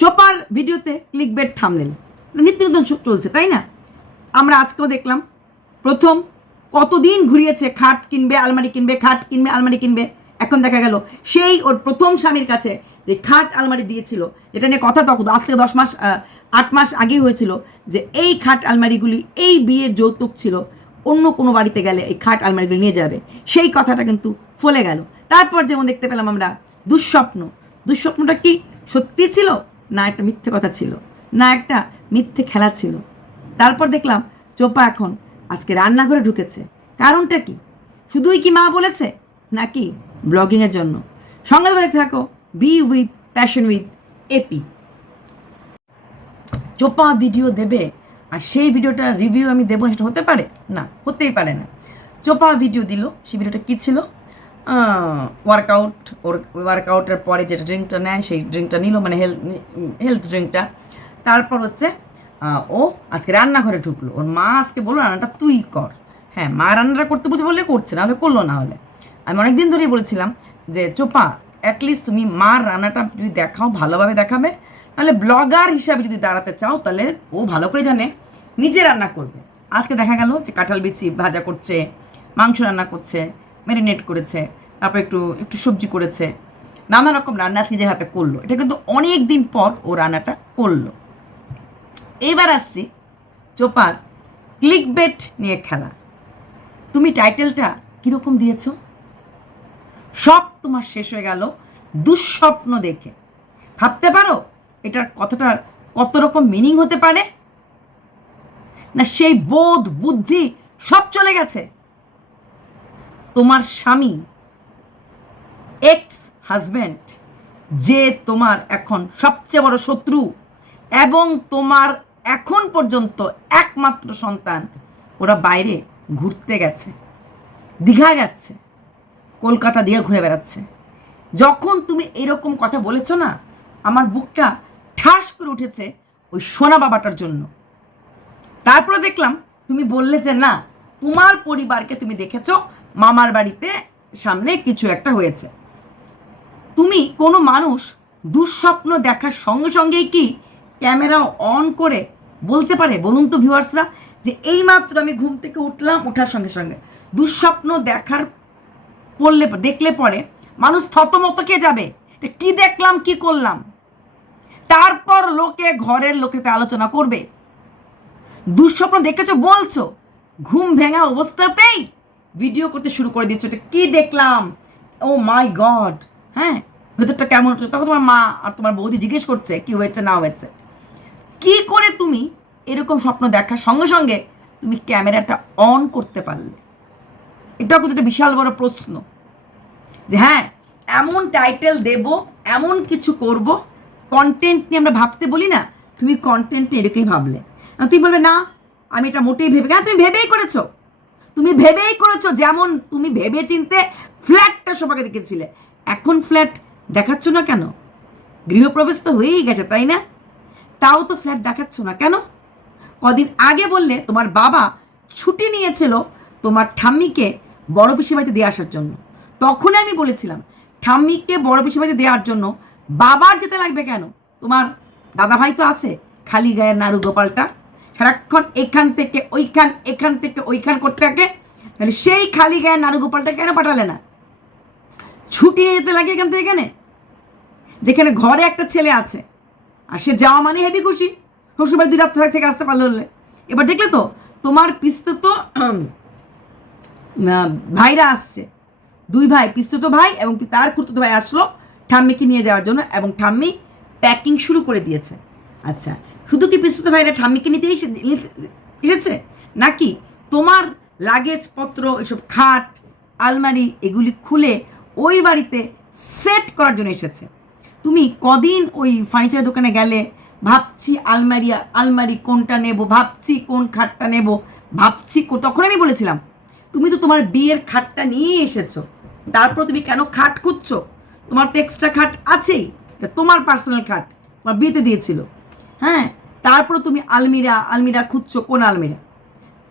চোপার ভিডিওতে click bed থামলেন নিত্য নতুন চলছে, তাই না? আমরা আজকেও দেখলাম, প্রথম কতদিন ঘুরিয়েছে, খাট কিনবে, আলমারি কিনবে, খাট কিনবে, আলমারি কিনবে, এখন দেখা গেল সেই ওর প্রথম স্বামীর কাছে যে খাট আলমারি দিয়েছিল, যেটা নিয়ে কথা তখন আজ থেকে দশ মাস আট মাস আগেই হয়েছিল, যে এই খাট আলমারিগুলি, এই বিয়ের যৌতুক ছিল, অন্য কোনো বাড়িতে গেলে এই খাট আলমারিগুলি নিয়ে যাবে। সেই কথাটা কিন্তু ফলে গেল। তারপর যেমন দেখতে পেলাম আমরা দুঃস্বপ্ন। দুঃস্বপ্নটা কি সত্যি ছিল? না একটা মিথ্যে কথা ছিল, না একটা মিথ্যে খেলা ছিল। তারপর দেখলাম চোপা এখন আজকে রান্নাঘরে ঢুকেছে। কারণটা কি? শুধুই কি মা বলেছে? নাকি ব্লগিংয়ের জন্য? সঙ্গে থাকো বি উইথ প্যাশন উইথ এপি চোপা ভিডিও দেবে আর সেই ভিডিওটা রিভিউ আমি দেবো সেটা হতে পারে? না, হতেই পারে না। চোপা ভিডিও দিল, সেই ভিডিওটা কী ছিল? ওয়ার্কআউট ওর ওয়ার্কআউটের পরে যেটা ড্রিঙ্কটা নেয়, সেই ড্রিঙ্কটা নিল মানে হেলথ হেলথ ড্রিঙ্কটা তারপর হচ্ছে ও আজকে রান্নাঘরে ঢুকলো। ওর মা আজকে বলল, রান্নাটা তুই কর। হ্যাঁ মা রান্নাটা করতে বুঝে বললে করছে না হলে করল না হলে। আমি অনেকদিন ধরেই বলেছিলাম যে, চোপা অ্যাটলিস্ট তুমি মার রান্নাটা যদি দেখাও, ভালোভাবে দেখাবে, তাহলে ব্লগার হিসাবে যদি দাঁড়াতে চাও, তাহলে ও ভালো করে জানে, নিজে রান্না করবে। আজকে দেখা গেল যে কাঁঠাল বিচি ভাজা করছে, মাংস রান্না করছে। ম্যারিনেট করেছে, তারপর একটু একটু সবজি করেছে, নানা রকম রান্না আজকে নিজের হাতে করল, এটা কিন্তু অনেক দিন পর ও রান্নাটা করল। এবার আসছি চোপার ক্লিক বেট নিয়ে খেলা। তুমি টাইটেলটা কীরকম দিয়েছ? সব তোমার শেষ হয়ে গেল দুঃস্বপ্ন দেখে। ভাবতে পারো এটার কথাটার কত রকম মিনিং হতে পারে? না সেই বোধ, বুদ্ধি সব চলে গেছে। তোমার স্বামী এক্স হাজব্যান্ড যে তোমার এখন সবচেয়ে বড় শত্রু এবং তোমার এখন পর্যন্ত একমাত্র সন্তান, ওরা বাইরে ঘুরতে গেছে, দীঘা গেছে, কলকাতা দিয়ে ঘুরে বেড়াচ্ছে। যখন তুমি এরকম কথা বলেছ না, আমার বুকটা ঠাস করে উঠেছে ওই সোনা বাবাটার জন্য। তারপরে দেখলাম, তুমি বললে যে না, তোমার পরিবারকে তুমি দেখেছ মামার বাড়িতে সামনে কিছু একটা হয়েছে। তুমি কোনো মানুষ দুঃস্বপ্ন দেখার সঙ্গে সঙ্গেই কি ক্যামেরা অন করে বলতে পারে? বলুন তো ভিউয়ার্সরা, যে এইমাত্র আমি ঘুম থেকে উঠলাম ওঠার সঙ্গে সঙ্গে। দুঃস্বপ্ন দেখার পড়লে, দেখলে পরে মানুষ থতমত কে যাবে। কি দেখলাম, কি করলাম? তারপর লোকে ঘরের লোকেতে আলোচনা করবে। দুঃস্বপ্ন দেখেছ, বলছো, ঘুম ভেঙা অবস্থাতেই ভিডিও করতে শুরু করে দিচ্ছ এটা কি দেখলাম? ও মাই গড হ্যাঁ? ভেতরটা কেমন তখন তোমার মা আর তোমার বৌদি জিজ্ঞেস করছে, কি হয়েছে, না হয়েছে। কি করে তুমি এরকম স্বপ্ন দেখার সঙ্গে সঙ্গে তুমি ক্যামেরাটা অন করতে পারলে? এটাও কিন্তু একটা বিশাল বড় প্রশ্ন। যে হ্যাঁ এমন টাইটেল দেব, এমন কিছু করব কন্টেন্ট নিয়ে আমরা ভাবতে বলি না, তুমি কন্টেন্ট নিয়ে এরকমই ভাবলে। তুমি বলবে, না, আমি এটা মোটেই ভেবে হ্যাঁ তুমি ভেবেই করেছ। তুমি ভেবেই করেছ, যেমন তুমি ভেবে চিনতে ফ্ল্যাটটা সবাইকে দেখেছিলে। এখন ফ্ল্যাট দেখাচ্ছ না কেন? গৃহপ্রবেশ তো হয়েই গেছে, তাই না? তাও তো ফ্ল্যাট দেখাচ্ছ না কেন? কদিন আগে বললে তোমার বাবা ছুটি নিয়েছিল তোমার ঠাম্মিকে বড় পিসির বাড়িতে দিয়ে আসার জন্য। তখন আমি বলেছিলাম, ঠাম্মিকে বড় পিসির বাড়িতে দেওয়ার জন্য বাবার যেতে লাগবে কেন? তোমার দাদা ভাই তো আছে, খালি গায়ের নাড়ু গোপালটা। সারাক্ষণ এখান থেকে ওইখান, এখান থেকে ওইখান করতে থাকে। তাহলে সেই খালি গায়ে নাড়ু গোপালটা কেন পাঠালে না? ছুটি যেতে লাগে এখান থেকে এখানে? যেখানে ঘরে একটা ছেলে আছে, আর সে যাওয়া মানে হেবি খুশি। শ্বশুরবাড়ি দুই রাত থেকে আসতে পারলে হলে। এবার দেখলে তো, তোমার পিস্তে তো ভাইরা আসছে। দুই ভাই পিস্তুত ভাই এবং তার খুঁড়তুতো ভাই আসলো ঠাম্মিকে নিয়ে যাওয়ার জন্য এবং ঠাম্মি প্যাকিং শুরু করে দিয়েছে। আচ্ছা শুধু কি পিস্তুত ভাইরা ঠাম্মিকে নিতে এসে- এসেছে? নাকি তোমার লাগেজপত্র, এসব খাট, আলমারি এগুলি খুলে ওই বাড়িতে সেট করার জন্য এসেছে। তুমি কদিন ওই ফার্নিচারের দোকানে গেলে ভাবছি আলমারি আলমারি কোনটা নেব, ভাবছি কোন খাটটা নেব, ভাবছি তখন আমি বলেছিলাম, তুমি তো তোমার বিয়ের খাটটা নিয়ে এসেছ, তারপর তুমি কেন খাট খুঁজছো? তোমার তো এক্সট্রা খাট আছেই তোমার পার্সোনাল খাট, তোমার বিয়েতে দিয়েছিল। হ্যাঁ? তারপর তুমি আলমিরা আলমিরা খুঁজছো কোন আলমিরা?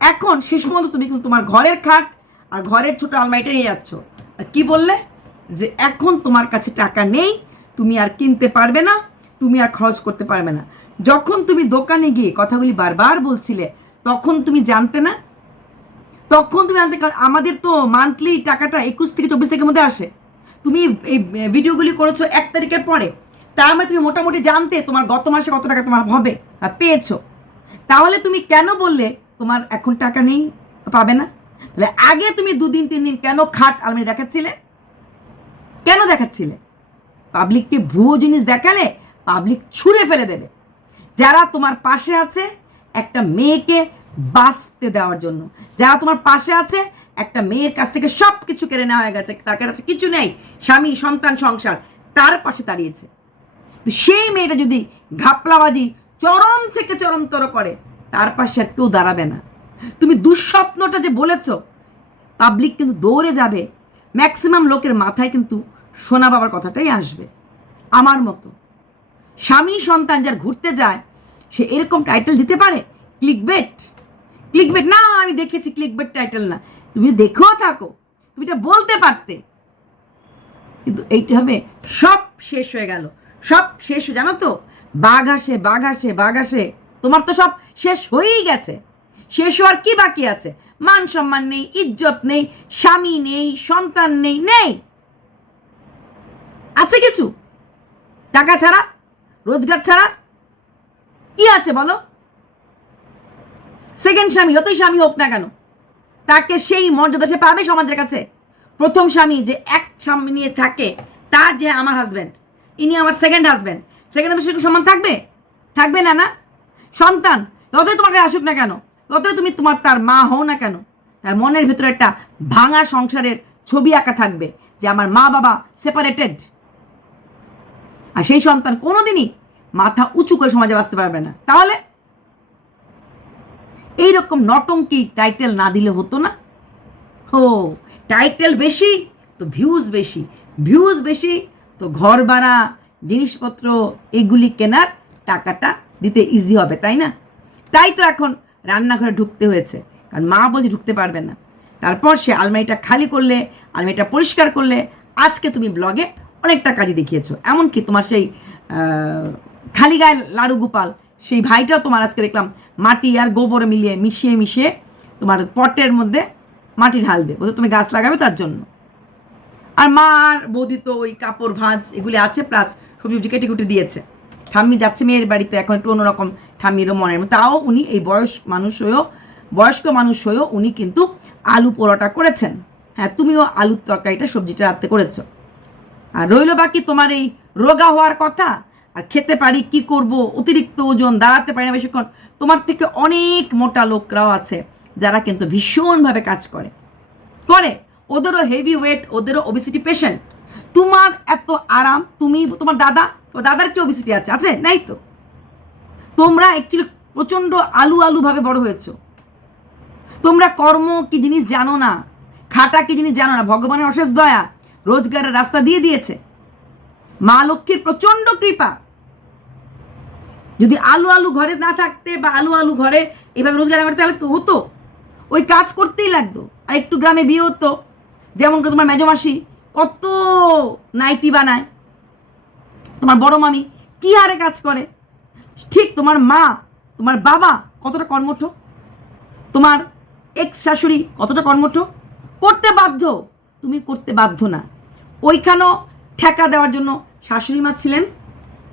এখন শেষ পর্যন্ত তুমি কিন্তু তোমার ঘরের খাট আর ঘরের ছোট আলমারিটা নিয়ে যাচ্ছ। আর কি বললে? যে এখন তোমার কাছে টাকা নেই, তুমি আর কিনতে পারবে না, তুমি আর খরচ করতে পারবে না। যখন তুমি দোকানে গিয়ে কথাগুলি বারবার বলছিলে, তখন তুমি জানতে না? তখন তুমি জানতে আমাদের তো মান্থলি টাকাটা একুশ থেকে চব্বিশ তারিখের মধ্যে আসে। তুমি এই ভিডিওগুলি করেছ এক তারিখের পরে। তার মানে তুমি মোটামুটি জানতে তোমার গত মাসে কত টাকা তোমার হবে বা পেয়েছ। তাহলে তুমি কেন বললে তোমার এখন টাকা নেই, পাবে না? তাহলে আগে তুমি দুদিন তিন দিন কেন খাট আলমারি দেখাচ্ছিলে? কেন দেখাচ্ছিলে? পাবলিককে ভুয়ো জিনিস দেখালে পাবলিক ছুঁড়ে ফেলে দেবে। যারা তোমার পাশে আছে একটা মেয়েকে বাঁচতে দেওয়ার জন্য। যারা তোমার পাশে আছে একটা মেয়ের কাছ থেকে সব কিছু কেড়ে নেওয়া হয়ে গেছে, তার কাছে কিছু নেই। স্বামী, সন্তান, সংসার, তার পাশে দাঁড়িয়েছে। সেই মেয়েটা যদি ঘাপলাবাজি চরম থেকে চরমতর করে, তার পাশে আর কেউ দাঁড়াবে না। তুমি দুঃস্বপ্নটা যে বলেছ পাবলিক কিন্তু দৌড়ে যাবে ম্যাক্সিমাম লোকের মাথায় কিন্তু সোনা বাবার কথাটাই আসবে। আমার মতো স্বামী সন্তান যার ঘুরতে যায়, সে এরকম টাইটেল দিতে পারে? ক্লিক বেট ক্লিক বেট না, আমি দেখেছি ক্লিক বেট টাইটেল না। তুমি দেখেও থাকো, তুমি এটা বলতে পারতে। কিন্তু এইটা হবে সব শেষ হয়ে গেল। সব শেষ জানো তো? বাঘ আসে বাঘ আসে বাঘ আসে। তোমার তো সব শেষ হয়েই গেছে। শেষ হওয়ার কি বাকি আছে? মান সম্মান নেই, ইজ্জত নেই, স্বামী নেই, সন্তান নেই নেই। আছে কিছু? টাকা ছাড়া? রোজগার ছাড়া? কি আছে বলো? সেকেন্ড স্বামী, যতই স্বামী হোক না কেন, তাকে সেই মর্যাদা সে পাবে সমাজের কাছে। প্রথম স্বামী যে এক স্বামী নিয়ে থাকে, তার যে আমার হাজব্যান্ড ইনি আমার সেকেন্ড হাজব্যান্ড সেকেন্ড হাজব্যান্ড সমান থাকবে? থাকবে না না? সন্তান, যতই তোমাকে আসুক না কেন, যতই তুমি তোমার তার মা হও না কেন, তার মনের ভিতরে একটা ভাঙা সংসারের ছবি আঁকা থাকবে যে আমার মা বাবা সেপারেটেড আর সেই সন্তান কোনোদিনই মাথা উঁচু করে সমাজে বাঁচতে পারবে না। তাহলে এইরকম নটঙ্কি টাইটেল না দিলে হতো না? ও টাইটেল বেশি তো ভিউজ বেশি। ভিউজ বেশি তো ঘর ভাড়া, জিনিসপত্র, এগুলি কেনার টাকাটা দিতে ইজি হবে, তাই না? তাই তো এখন রান্নাঘরে ঢুকতে হয়েছে, কারণ মা বলছে ঢুকতে পারবে না। তারপর সে আলমারিটা খালি করলে, আলমারিটা পরিষ্কার করলে, আজকে তুমি ব্লগে অনেকটা কাজে দেখিয়েছো। এমনকি তোমার সেই খালি গায়ে লাড়ু গোপাল, সেই ভাইটাও তোমার আজকে দেখলাম মাটি আর গোবর মিলিয়ে মিশিয়ে মিশিয়ে তোমার পটের মধ্যে মাটি ঢালবে। বলতে তুমি গাছ লাগাবে তার জন্য। আর মা আর বৌদি তো ওই কাপড়, ভাঁজ এগুলি আছে প্লাস সবজি কেটে কুটে দিয়েছে। ঠাম্মি যাচ্ছে মেয়ের বাড়িতে, এখন একটু অন্যরকম ঠাম্মিরও মনের তাও উনি এই বয়স মানুষ হয়েও, বয়স্ক মানুষ হয়েও উনি কিন্তু আলু পোড়াটা করেছেন। হ্যাঁ তুমিও আলুর তরকারিটা, সবজিটা রাত্রে করেছ। আর রইল বাকি তোমার এই রোগা হওয়ার কথা। আর খেতে পারি, কি করব? অতিরিক্ত ওজন, দাঁড়াতে পারি না বেশিক্ষণ। তোমার থেকে অনেক মোটা লোকরাও আছে, যারা কিন্তু ভীষণভাবে কাজ করে। করে। ওদেরও হেভি ওয়েট ওদেরও ওবিসিটি পেশেন্ট তোমার এত আরাম, তুমি, তোমার দাদা, তোমার দাদার কি ওবিসিটি আছে? আছে? নাই তো? তোমরা অ্যাকচুয়ালি প্রচণ্ড আলু আলুভাবে বড় হয়েছো। তোমরা কর্ম কি জিনিস জানো না? খাটা কি জিনিস জানো না? ভগবানের অশেষ দয়া রোজগারের রাস্তা দিয়ে দিয়েছে। মা লক্ষ্মীর প্রচণ্ড কৃপা। যদি আলু আলু ঘরে না থাকতে বা আলু আলু ঘরে এভাবে রোজগার করতে তাহলে তো হতো। ওই কাজ করতেই লাগতো। আর একটু গ্রামে বিয়ে হতো। যেমন করে তোমার মেজমাসি, কত নাইটি বানায়। তোমার বড় মামি কি হারে কাজ করে। ঠিক তোমার মা, তোমার বাবা কতটা কর্মঠ। তোমার এক্স শাশুড়ি কতটা কর্মঠ। করতে বাধ্য, তুমি করতে বাধ্য না। ওইখানেও ঠেকা দেওয়ার জন্য শাশুড়ি মা ছিলেন।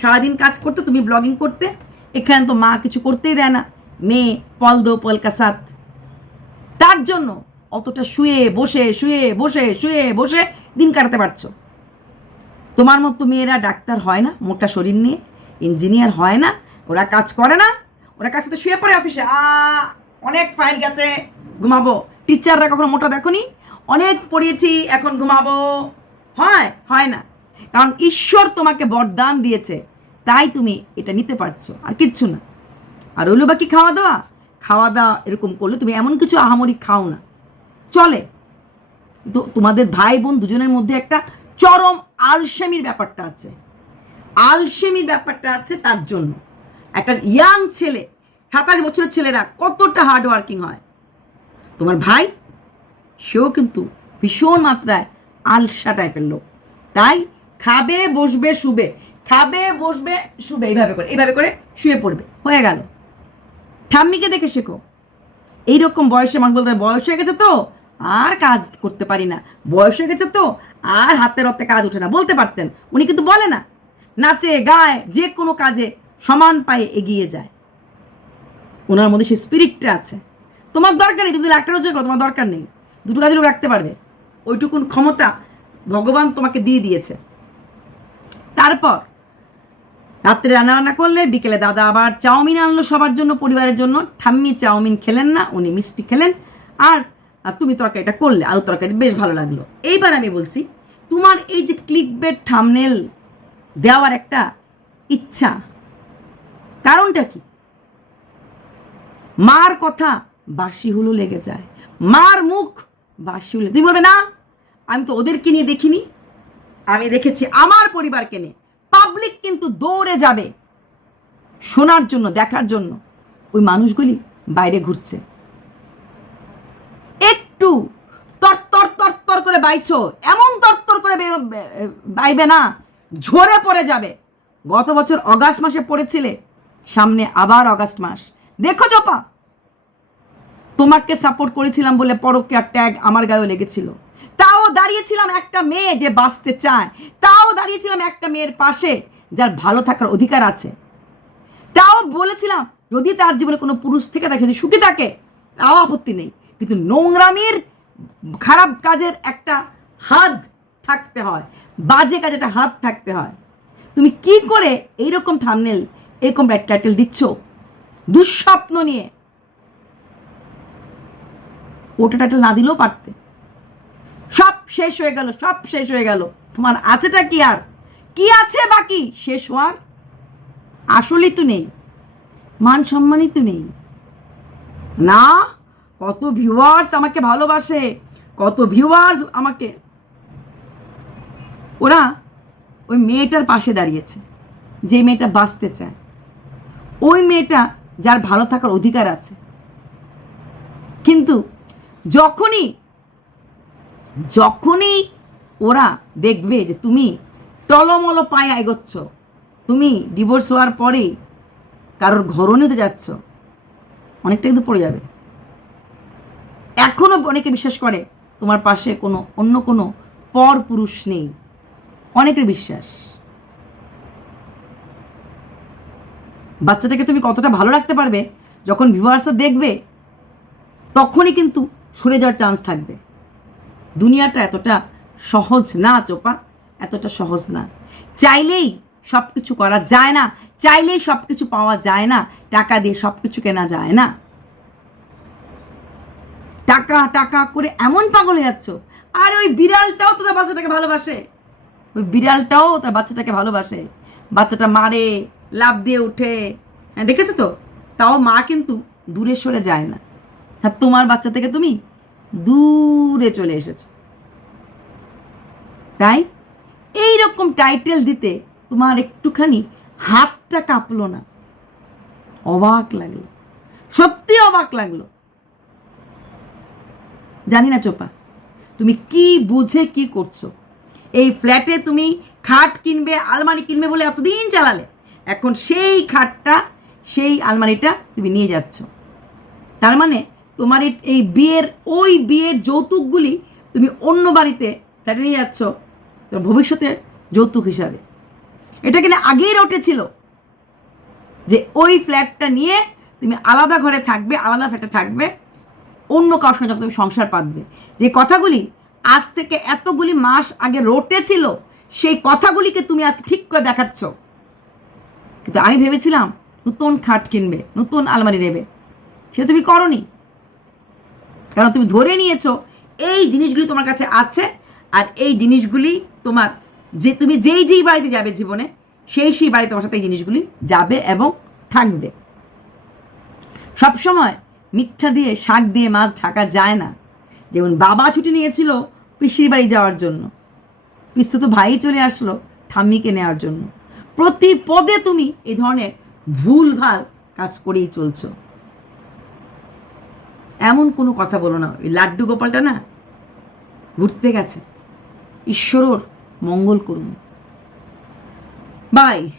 সারাদিন কাজ করতে, তুমি ব্লগিং করতে। এখানে তো মা কিছু করতেই দেয় না। মেয়ে পল দো তার জন্য অতটা শুয়ে, বসে শুয়ে বসে শুয়ে, বসে দিন কাটাতে পারছ। তোমার মতো মেয়েরা ডাক্তার হয় না, মোটা শরীর নিয়ে, ইঞ্জিনিয়ার হয় না, ওরা কাজ করে না, ওরা কাছে তো শুয়ে পড়ে অফিসে। আ, অনেক ফাইল গেছে, ঘুমাবো। টিচাররা কখনো মোটা দেখনি? অনেক পড়িয়েছি, এখন ঘুমাবো। হয় হয় না। কারণ ঈশ্বর তোমাকে বরদান দিয়েছে, তাই তুমি এটা নিতে পারছ, আর কিচ্ছু না। আর ওইলো বাকি খাওয়া দাওয়া? খাওয়া দাওয়া এরকম করলে তুমি এমন কিছু আহামরি খাও না। চলে। তো তোমাদের ভাই বোন দুজনের মধ্যে একটা চরম আলসেমির ব্যাপারটা আছে। আলসেমির ব্যাপারটা আছে তার জন্য। একটা ইয়াং ছেলে, সাতাশ বছরের ছেলেরা কতটা হার্ড ওয়ার্কিং হয়। তোমার ভাই, সেও কিন্তু ভীষণ মাত্রায় আলসা টাইপের লোক। তাই খাবে, বসবে, শুবে। খাবে, বসবে, শুবে, এইভাবে করে এইভাবে করে শুয়ে পড়বে। হয়ে গেল। ঠাম্মিকে দেখে শেখো। এইরকম বয়সে মানুষ বলতে বয়স হয়ে গেছে তো? আর কাজ করতে পারি না। বয়স হয়ে গেছে তো, আর হাতে রতে কাজ ওঠে না। বলতে পারতেন, উনি কিন্তু বলে না। নাচে, গায়, যে কোনো কাজে সমান পায়ে এগিয়ে যায়। ওনার মধ্যে সেই স্পিরিটটা আছে। তোমার দরকার নেই, তুমি একটা রোজগার করো, তোমার দরকার নেই। দুটো কাজের রাখতে পারবে। ওইটুকুন ক্ষমতা ভগবান তোমাকে দিয়ে দিয়েছে। তারপর, রাত্রে রান্না বান্না করলে বিকেলে দাদা আবার চাউমিন আনলো সবার জন্য, পরিবারের জন্য। ঠাম্মি চাউমিন খেলেন না, উনি মিষ্টি খেলেন। আর আর তুমি তরকারিটা করলে আলু তরকারি বেশ ভালো লাগল। এইবার আমি বলছি, তোমার এই যে ক্লিক বেড থামনেল দেওয়ার একটা ইচ্ছা, কারণটা কি? মার কথা বাসি হলো লেগে যায়। মার মুখ বাসি হলে, তুমি বলবে, না, আমি তো ওদেরকে নিয়ে দেখিনি। আমি দেখেছি আমার পরিবারকে নিয়ে। পাবলিক কিন্তু দৌড়ে যাবে। শোনার জন্য, দেখার জন্য। ওই মানুষগুলি বাইরে ঘুরছে। একটু তরতর তরতর করে বাইছো। এমন তরতর করে বে- বে- বাইবে না। ঝরে পড়ে যাবে। গত বছর অগাস্ট মাসে পড়েছিলে। সামনে আবার অগাস্ট মাস। দেখো চপা তোমাকে সাপোর্ট করেছিলাম বলে পরকে আর ট্যাগ আমার গায়েও লেগেছিল। তাও দাঁড়িয়েছিলাম একটা মেয়ে যে বাঁচতে চায়। তাও দাঁড়িয়েছিলাম একটা মেয়ের পাশে যার ভালো থাকার অধিকার আছে। তাও বলেছিলাম, যদি তার জীবনে কোনো পুরুষ থেকে থাকে, যদি সুখী থাকে, তাও আপত্তি নেই। কিন্তু নোংরামির খারাপ কাজের একটা হাত থাকতে হয়, বাজে কাজে একটা হাত থাকতে হয়। তুমি কি করে এইরকম থামনেল এরকম টাইটেল দিচ্ছ? দুঃস্বপ্ন নিয়ে। ওটা টাইটেল না দিলেও পারতে। সব শেষ হয়ে গেল, সব শেষ হয়ে গেল। তোমার আছেটা কি আর? কি আছে বাকি? শেষ হওয়ার আসলেই তো নেই। মান সম্মানই তো নেই। না কত ভিউয়ার্স আমাকে ভালোবাসে, কত ভিউয়ার্স আমাকে। ওরা ওই মেয়েটার পাশে দাঁড়িয়েছে, যে মেয়েটা বাঁচতে চায়। ওই মেয়েটা যার ভালো থাকার অধিকার আছে। কিন্তু যখনই যখনই ওরা দেখবে যে তুমি টলমলো পায়ে এগোচ্ছ, তুমি ডিভোর্স হওয়ার পরেই কারোর ঘরও নিতে যাচ্ছ, অনেকটা কিন্তু পড়ে যাবে। এখনও অনেকে বিশ্বাস করে তোমার পাশে কোনো, অন্য কোনো পর পুরুষ নেই। অনেকের বিশ্বাস। বাচ্চাটাকে তুমি কতটা ভালো রাখতে পারবে, যখন ভিউয়ার্সরা দেখবে, তখনই কিন্তু সরে যাওয়ার চান্স থাকবে। দুনিয়াটা এতটা সহজ না, চোপা, এতটা সহজ না। চাইলেই সব কিছু করা যায় না, চাইলেই সব কিছু পাওয়া যায় না, টাকা দিয়ে সব কিছু কেনা যায় না। টাকা টাকা করে এমন পাগল হয়ে যাচ্ছ। আর ওই বিড়ালটাও তো তার বাচ্চাটাকে ভালোবাসে। ওই বিড়ালটাও তার বাচ্চাটাকে ভালোবাসে। বাচ্চাটা মারে লাভ দিয়ে উঠে। হ্যাঁ দেখেছ তো? তাও মা কিন্তু দূরে সরে যায় না। হ্যাঁ তোমার বাচ্চা থেকে তুমি দূরে চলে এসেছ। তাই এই রকম টাইটেল দিতে তোমার একটুখানি হাতটা কাঁপলো না। অবাক লাগল। সত্যি অবাক লাগল। জানি না চোপা। তুমি কি বুঝে কি করছ? এই ফ্ল্যাটে তুমি খাট কিনবে, আলমারি কিনবে বলে এতদিন চালালে। এখন সেই খাটটা, সেই আলমারিটা তুমি নিয়ে যাচ্ছ। তার মানে তোমার এই- বিয়ের, ওই বিয়ের যৌতুকগুলি তুমি অন্য বাড়িতে ফ্ল্যাটে নিয়ে যাচ্ছ তো ভবিষ্যতের যৌতুক হিসাবে। এটা কিনা আগেই রটেছিল যে ওই ফ্ল্যাটটা নিয়ে তুমি আলাদা ঘরে থাকবে, আলাদা ফ্ল্যাটে থাকবে। অন্য কারোর সঙ্গে যখন তুমি সংসার পাতবে, যে কথাগুলি আজ থেকে এতগুলি মাস আগে রটেছিল, সেই কথাগুলিকে তুমি আজকে ঠিক করে দেখাচ্ছ। কিন্তু আমি ভেবেছিলাম, নতুন খাট কিনবে, নতুন আলমারি নেবে। সেটা তুমি করনি। কারণ তুমি ধরে নিয়েছো, এই জিনিসগুলি তোমার কাছে আছে, আর এই জিনিসগুলি তোমার যে, তুমি যেই যেই বাড়িতে যাবে জীবনে, সেই সেই বাড়ি তোমার সাথে এই জিনিসগুলি যাবে এবং থাকবে। সবসময় মিথ্যা দিয়ে, শাক দিয়ে মাছ ঢাকা যায় না। যেমন বাবা ছুটি নিয়েছিল পিসির বাড়ি যাওয়ার জন্য। পিস্তু তো ভাই চলে আসলো ঠাম্মিকে নেওয়ার জন্য। প্রতি পদে তুমি এই ধরনের ভুলভাল কাজ করেই চলছো। এমন কোনো কথা বলো না। ওই লাড্ডু গোপালটা না ঘুরতে গেছে। ঈশ্বর ওর মঙ্গল করুন। বাই